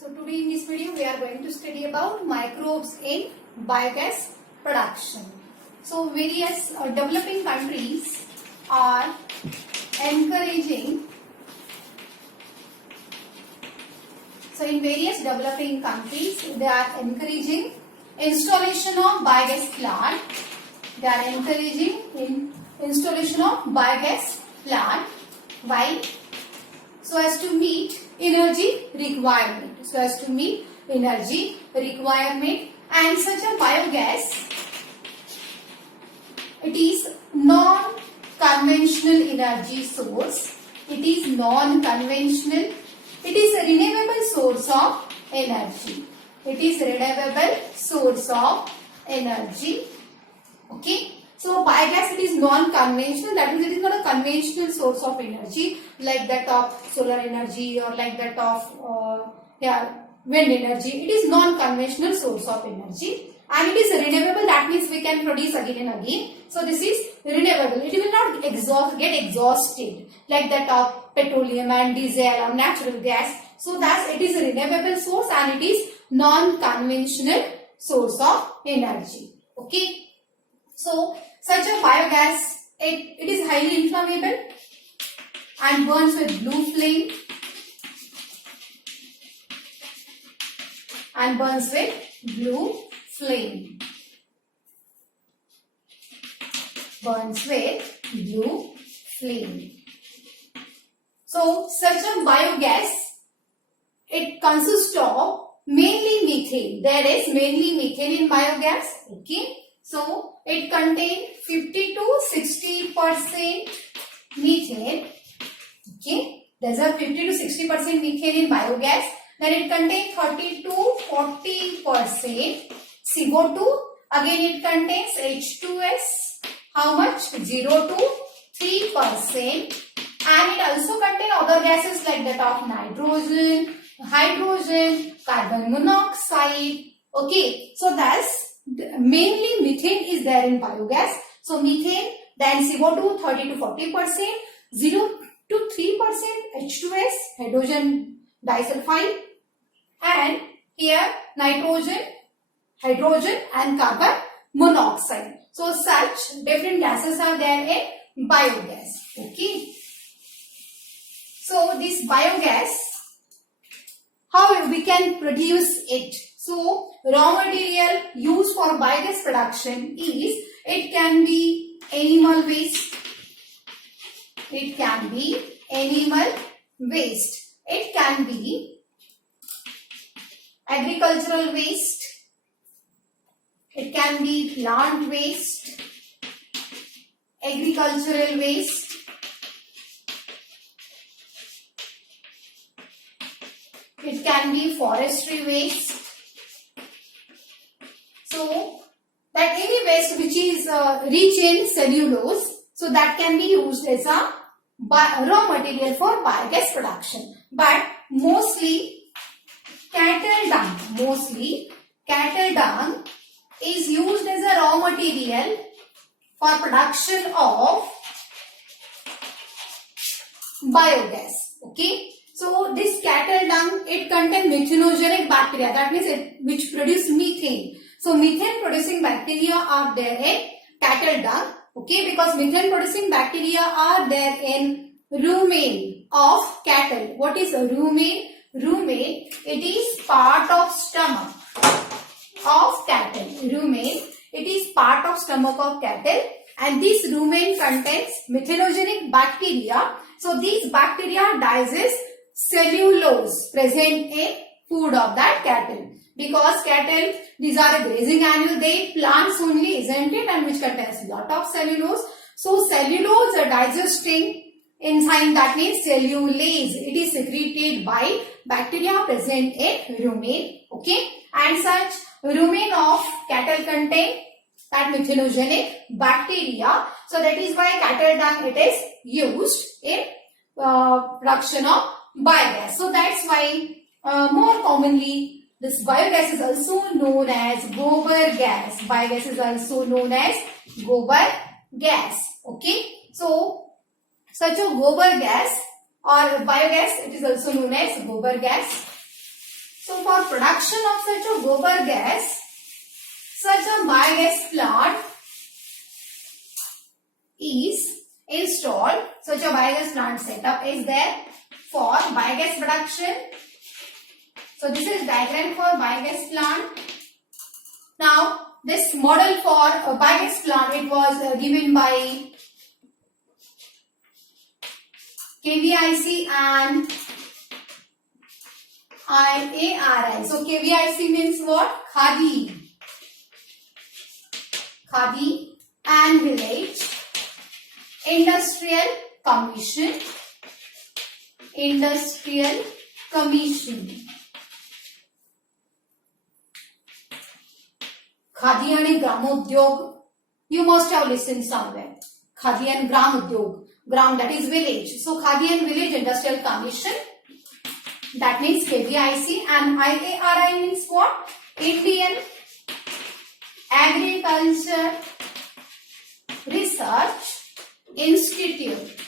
So today in this video we are going to study about microbes in biogas production. So various developing countries are encouraging. So in various developing countries they are encouraging installation of biogas plant. They are encouraging installation of biogas plant. Why? So as to meet energy requirement. And such a biogas, it is non-conventional energy source. It is non-conventional. It is a renewable source of energy. Okay. So biogas, it is non-conventional. That means it is not a conventional source of energy like that of solar energy or like that of wind energy. It is non-conventional source of energy and it is renewable. That means we can produce again and again. So this is renewable. It will not get exhausted like that of petroleum and diesel or natural gas. So thus it is a renewable source and it is non-conventional source of energy. Okay. So such a biogas, it is highly inflammable and burns with blue flame. So such a biogas, it consists of mainly methane. There is mainly methane in biogas. Okay. So it contains 50 to 60% methane. Okay. There's a 50 to 60% methane in biogas. Then it contains 30 to 40% CO2. Again it contains H2S. How much? 0 to 3%. And it also contains other gases like that of nitrogen, hydrogen, carbon monoxide. Okay. So thus mainly methane is there in biogas. So methane, then CO2 30 to 40%, 0 to 3% H2S, hydrogen disulfide, and here nitrogen, hydrogen and carbon monoxide. So such different gases are there in biogas. Okay. So this biogas, how we can produce it? So raw material used for biogas production is, it can be animal waste. It can be agricultural waste. It can be plant waste, agricultural waste. It can be forestry waste. So that any waste which is rich in cellulose, so that can be used as a raw material for biogas production. But mostly cattle dung is used as a raw material for production of biogas. Okay. So this cattle dung, it contains methanogenic bacteria. That means which produce methane. So methane producing bacteria are there in cattle dung. Okay, because methane producing bacteria are there in rumen of cattle. What is a rumen? Rumen, it is part of stomach of cattle. And this rumen contains methanogenic bacteria. So these bacteria digest cellulose present in food of that cattle. Because cattle, these are a grazing animal, they eat plants only, isn't it? And which contains lot of cellulose. So cellulose are digesting enzyme, that means cellulase. It is secreted by bacteria present in rumen. Okay. And such rumen of cattle contain that methanogenic bacteria. So that is why cattle dung, it is used in production of biogas. So that's why more commonly this biogas is also known as gobar gas. Okay. So such a gobar gas or biogas, it is also known as gobar gas. So for production of such a gobar gas, such a biogas plant is installed. Such a biogas plant setup is there for biogas production. So this is diagram for biogas plant. Now this model for a biogas plant, it was given by KVIC and IARI. So KVIC means what? Khadi. Khadi and Village Industrial Commission. Industrial Commission. Khadi and Gramodyog. You must have listened somewhere. Khadi and Gramodyog. Gram, that is village. So Khadi and Village Industrial Commission. That means KVIC, and IARI means what? Indian Agriculture Research Institute.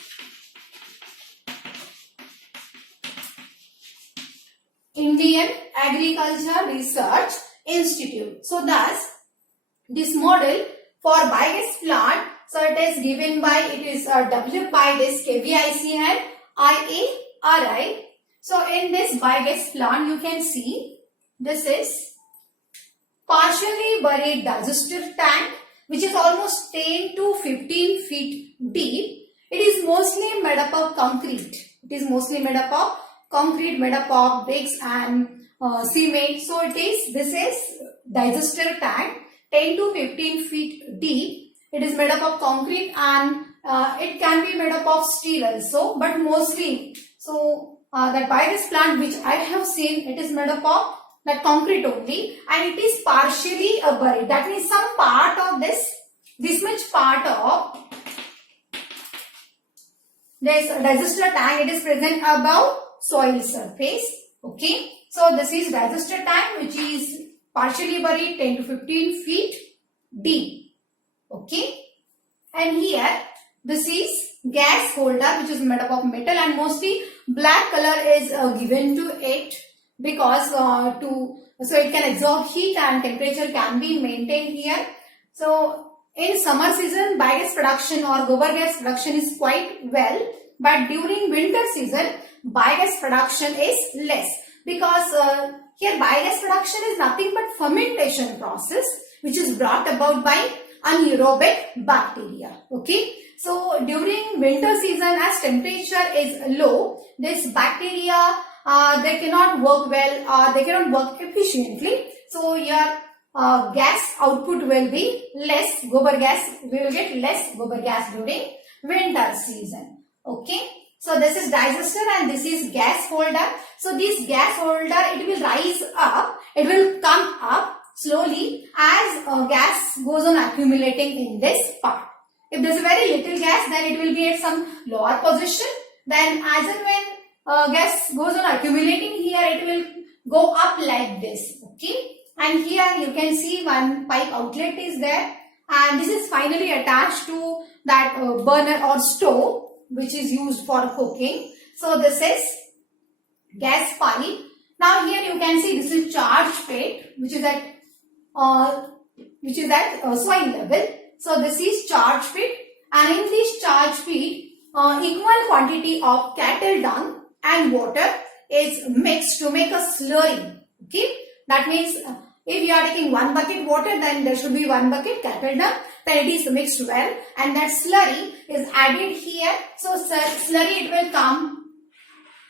Indian Agriculture Research Institute. So thus, this model for biogas plant, so it is given by, it is developed by this KVIC and IARI. So in this biogas plant, you can see this is partially buried digester tank, which is almost 10 to 15 feet deep. It is mostly made up of concrete. It is mostly made up of concrete, made up of bricks and cement. So this is digester tank, 10 to 15 feet deep. It is made up of concrete and it can be made up of steel also, but mostly, so that biogas plant which I have seen, it is made up of that concrete only, and it is partially buried. That means some part of this much part of this digester tank, it is present above soil surface. Okay, so this is digester tank which is partially buried 10 to 15 feet deep. Okay, and here this is gas holder which is made up of metal, and mostly black color is given to it because so it can absorb heat and temperature can be maintained here. So in summer season, biogas production or gobar gas production is quite well, but during winter season, biogas production is less, because here biogas production is nothing but fermentation process which is brought about by anaerobic bacteria. Okay, so during winter season, as temperature is low, this bacteria they cannot work well or they cannot work efficiently. So your gas output will be less. Gobar gas, we will get less gobar gas during winter season. Okay, so this is digester and this is gas holder. So this gas holder, it will rise up, it will come up slowly as gas goes on accumulating in this part. If there is very little gas, then it will be at some lower position. Then as and when gas goes on accumulating here, it will go up like this. Okay, and here you can see one pipe outlet is there, and this is finally attached to that burner or stove which is used for cooking. So this is gas pipe. Now here you can see this is charge pit which is at soil level. So this is charge pit, and in this charge pit, equal quantity of cattle dung and water is mixed to make a slurry. Okay, that means if you are taking 1 bucket water, then there should be 1 bucket cattle dung. Then it is mixed well, and that slurry is added here. So slurry, it will come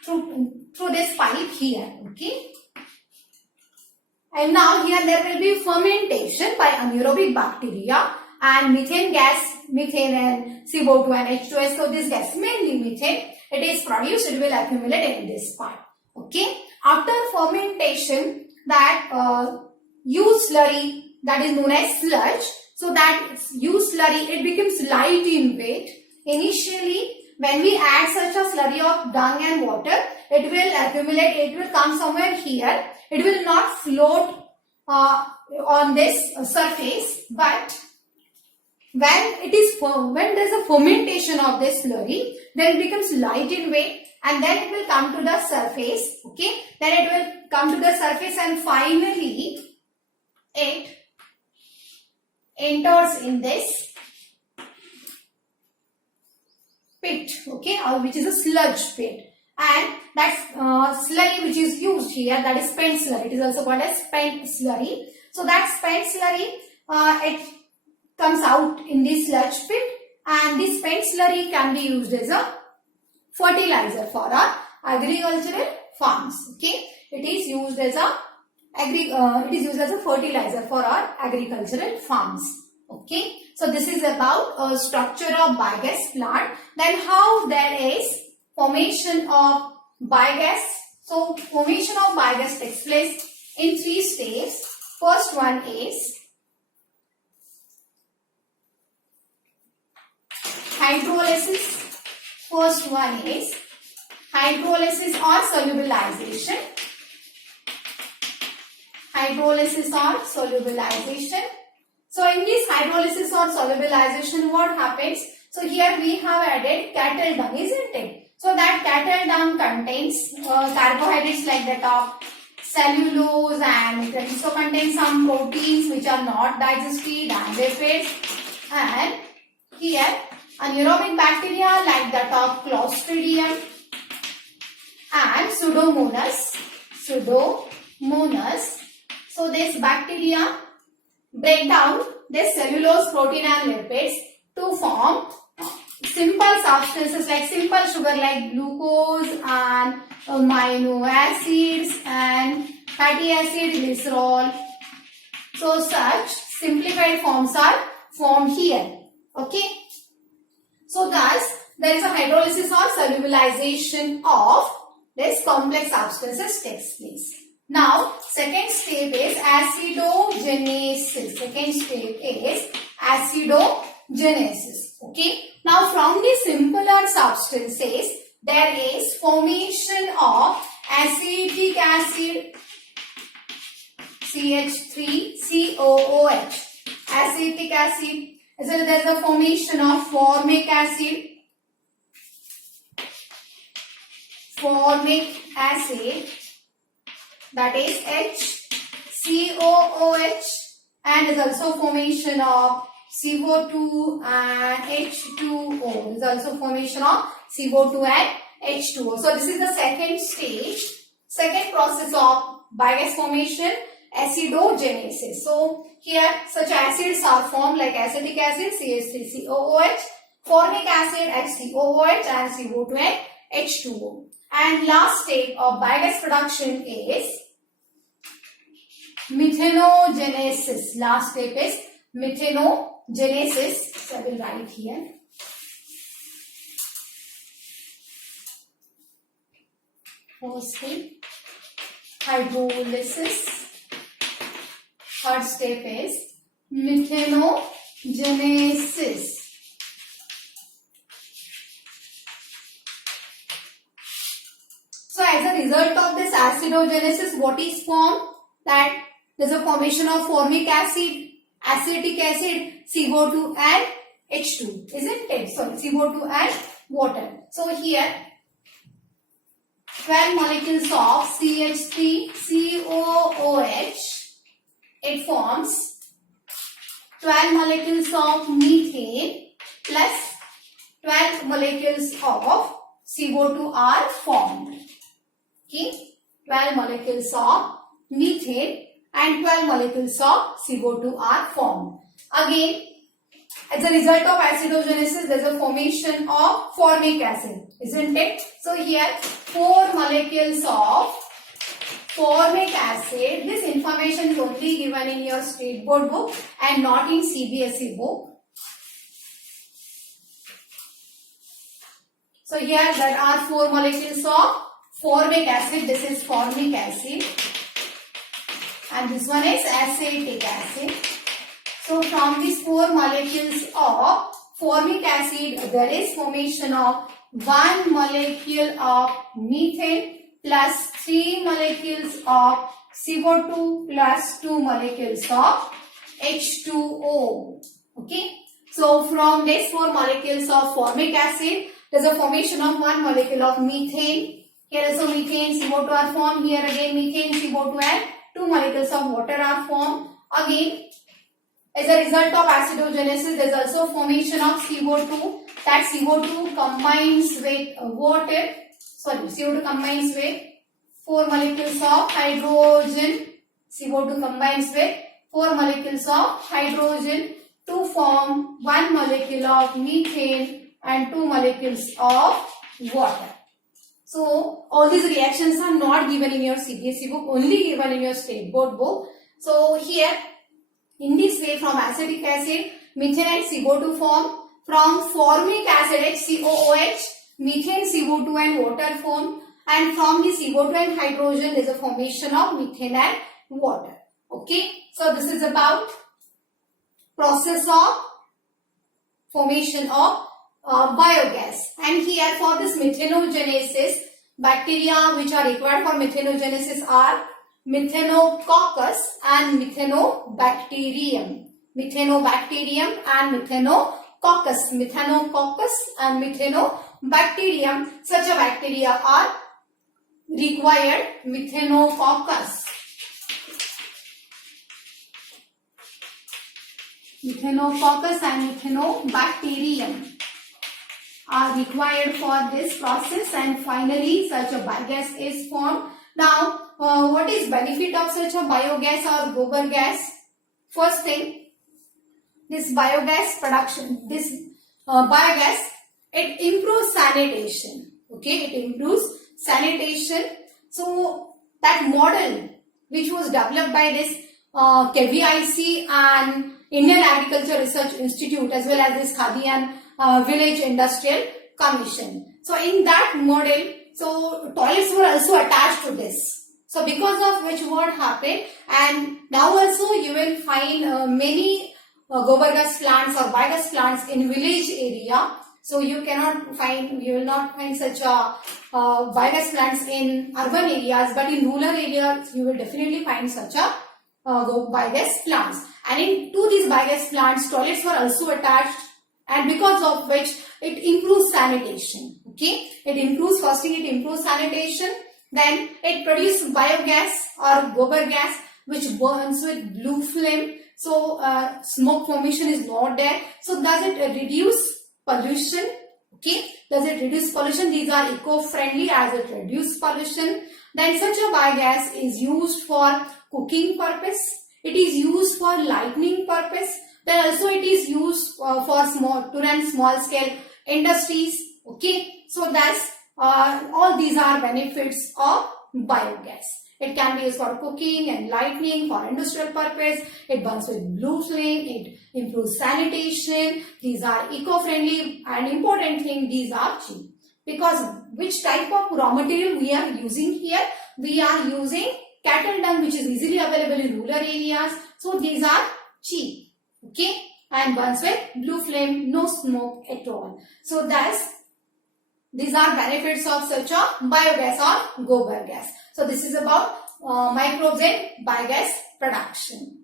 through this pipe here. Okay. And now here there will be fermentation by anaerobic bacteria, and methane gas, methane and CO2 and H2S. So this gas, mainly methane, it is produced, it will accumulate in this part. Okay. After fermentation, that used slurry, that is known as sludge. So that used slurry, it becomes light in weight. Initially, when we add such a slurry of dung and water, it will accumulate, it will come somewhere here. It will not float on this surface, but when there is a fermentation of this slurry, then it becomes light in weight, and then it will come to the surface. Okay, then it will come to the surface and finally it enters in this pit, okay, or which is a sludge pit. And that slurry which is used here, that is spent slurry. It is also called as spent slurry. So that spent slurry, it comes out in this sludge pit, and this spent slurry can be used as a fertilizer for our agricultural farms. Okay, it is used as a fertilizer for our agricultural farms. Okay, so this is about structure of biogas plant. Then how there is formation of biogas. So formation of biogas takes place in 3 steps. First one is hydrolysis. First one is hydrolysis or solubilization. Hydrolysis or solubilization. So in this hydrolysis or solubilization, what happens? So here we have added cattle dung, isn't it? So that cattle dung contains carbohydrates like that of cellulose, and it also contains some proteins which are not digested and lipids. And here anaerobic bacteria like that of Clostridium and Pseudomonas. So this bacteria break down this cellulose, protein and lipids to form simple substances like simple sugar like glucose and amino acids and fatty acid, glycerol. So such simplified forms are formed here. Okay. So thus there is a hydrolysis or solubilization of this complex substances takes place. Now second step is acidogenesis. Okay. Now from the simpler substances there is formation of acetic acid CH3COOH. Acetic acid. So there is a formation of formic acid. That is HCOOH, and is also formation of CO2 and H2O. This is also formation of CO2 and H2O. So this is the second stage, second process of biogas formation, acidogenesis. So here such acids are formed like acetic acid CH3COOH, formic acid HCOOH and CO2 and H2O. And last step of biogas production is methanogenesis. Last step is methanogenesis. So I will write here. First step, hydrolysis. Third step is methanogenesis. So as a result of this acidogenesis, what is formed? That there is a formation of formic acid, acetic acid, CO2 and H2, isn't it? Sorry, CO2 and water. So here 12 molecules of CH3COOH, it forms 12 molecules of methane plus 12 molecules of CO2 are formed. Okay, 12 molecules of methane and 12 molecules of CO2 are formed. Again, as a result of acidogenesis, there is a formation of formic acid, isn't it? So here 4 molecules of formic acid. This information is only given in your state board book and not in CBSE book. So here there are 4 molecules of formic acid. This is formic acid. And this one is acetic acid. So from these 4 molecules of formic acid, there is formation of 1 molecule of methane plus 3 molecules of CO2 plus 2 molecules of H2O. Okay. So from these 4 molecules of formic acid, there's a formation of one molecule of methane. Here also methane, CO2 are formed. Here again methane, CO2 and two molecules of water are formed. Again, as a result of acidogenesis, there is also formation of CO2. That CO2 combines with water. CO2 combines with 4 molecules of hydrogen. CO2 combines with 4 molecules of hydrogen to form 1 molecule of methane and 2 molecules of water. So, all these reactions are not given in your CBSE book, only given in your state board book. So, here, in this way, from acetic acid, methane and CO2 form. From formic acid, HCOOH, methane, CO2 and water form. And from the CO2 and hydrogen, there is a formation of methane and water. Okay. So, this is about process of formation of biogas. And here for this methanogenesis, bacteria which are required for methanogenesis are Methanococcus and Methanobacterium. Methanobacterium and Methanococcus. Methanococcus and Methanobacterium. Such a bacteria are required. Methanococcus. Methanococcus and Methanobacterium are required for this process, and finally such a biogas is formed. Now, what is benefit of such a biogas or gobar gas? First thing, this biogas production, this biogas, it improves sanitation. Okay, it improves sanitation. So, that model which was developed by this KVIC and Indian Agriculture Research Institute as well as this Khadi and Village Industrial Commission. So, in that model, so toilets were also attached to this. So, because of which what happened, and now also you will find many gobar gas plants or biogas plants in village area. So, you will not find such a biogas plants in urban areas, but in rural areas you will definitely find such a biogas plants. And into these biogas plants, toilets were also attached, and because of which it improves sanitation. Okay, it improves, first thing it improves sanitation, then it produces biogas or gobar gas which burns with blue flame. So smoke formation is not there. So does it reduce pollution? Okay, does it reduce pollution? These are eco-friendly as it reduces pollution. Then such a biogas is used for cooking purpose. It is used for lighting purpose. Then also it is used to run small scale industries. Okay, so that's all these are benefits of biogas. It can be used for cooking and lighting, for industrial purpose. It burns with blue flame. It improves sanitation. These are eco-friendly, and important thing, these are cheap. Because which type of raw material we are using here? We are using cattle dung, which is easily available in rural areas. So these are cheap. Okay, and burns with blue flame, no smoke at all. So these are benefits of such a biogas or gobar gas. So this is about microbes in biogas production.